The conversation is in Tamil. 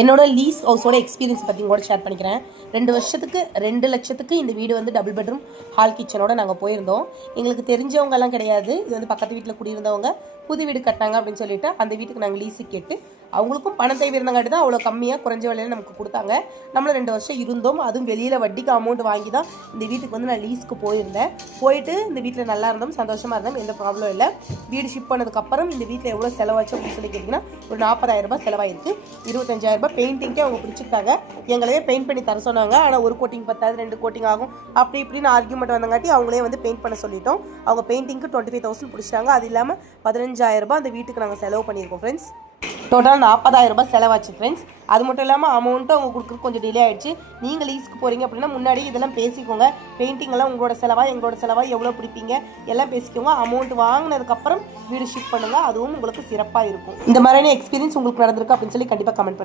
என்னோட லீஸ் ஹவுஸோட எக்ஸ்பீரியன்ஸ் பற்றி கூட ஷேர் பண்ணிக்கிறேன். 2 லட்சத்துக்கு இந்த வீடு வந்து டபுள் பெட்ரூம் ஹால் கிச்சனோட நாங்கள் போயிருந்தோம். எங்களுக்கு தெரிஞ்சவங்கெல்லாம் கிடையாது. இது வந்து பக்கத்து வீட்டில் குடியிருந்தவங்க புது வீடு கட்டினாங்க அப்படின்னு சொல்லிட்டு அந்த வீட்டுக்கு நாங்கள் லீஸு கேட்டு அவங்களுக்கும் பணம் தேவை இருந்தங்காட்டி தான் அவ்வளோ கம்மியாக குறைஞ்ச விலையில் நமக்கு கொடுத்தாங்க. நம்மளும் 2 வருஷம் இருந்தோம். அதுவும் வெளியில் வட்டிக்கு அமௌண்ட் வாங்கி தான் இந்த வீட்டுக்கு வந்து நான் லீஸ்க்கு போயிருந்தேன். போயிட்டு இந்த வீட்டில் நல்லா இருந்தோம், சந்தோஷமாக இருந்தோம், எந்த ப்ராப்ளம் இல்லை. வீடு ஷிஃப்ட் பண்ணதுக்கப்புறம் இந்த வீட்டில் எவ்வளோ செலவாச்சு அப்படின்னு சொல்லி கேட்டிங்கன்னா ஒரு 40,000 ரூபாய் செலவாயிருக்கு. 25,000 ரூபாய் பெயிண்டிங்கே அவங்க பிடிச்சிருக்காங்க. எங்களையே பெயிண்ட் பண்ணி தர சொன்னாங்க. ஆனால் ஒரு கோட்டிங் பத்தாது, 2 கோட்டிங் ஆகும், அப்படி இப்படின்னு ஆர்கியூமெண்ட் வந்தங்காட்டி அவங்களே வந்து பெயிண்ட் பண்ண சொல்லிட்டோம். அவங்க பெயிண்டிங்க்கு 25,000 பிடிச்சிட்டாங்க. அது இல்லாமல் 15,000 ரூபாய் அந்த வீட்டுக்கு நாங்கள் செலவு பண்ணியிருக்கோம் ஃப்ரெண்ட்ஸ். டோட்டல் 40,000 ரூபாய் செலவாச்சு ஃப்ரெண்ட்ஸ். அது மட்டும் இல்லாமல் அமௌண்ட்டும் அவங்க கொடுக்குறது கொஞ்சம் டிலே ஆகிடுச்சு. நீங்கள் லீஸ்க்கு போகிறீங்க அப்படின்னா முன்னாடி இதெல்லாம் பேசிக்கோங்க. பெயிண்டிங் எல்லாம் உங்களோட செலவா எங்களோட செலவா எவ்வளோ பிடிப்பீங்க எல்லாம் பேசிக்கோங்க. அமௌண்ட் வாங்கினதுக்கப்புறம் வீடு ஷிஃப்ட் பண்ணுங்கள். அதுவும் உங்களுக்கு சிறப்பாக இருக்கும். இந்த மாதிரியான எக்ஸ்பீரியன்ஸ் உங்களுக்கு நடந்திருக்கு அப்படின்னு சொல்லி கண்டிப்பாக கமெண்ட் பண்ணுங்கள்.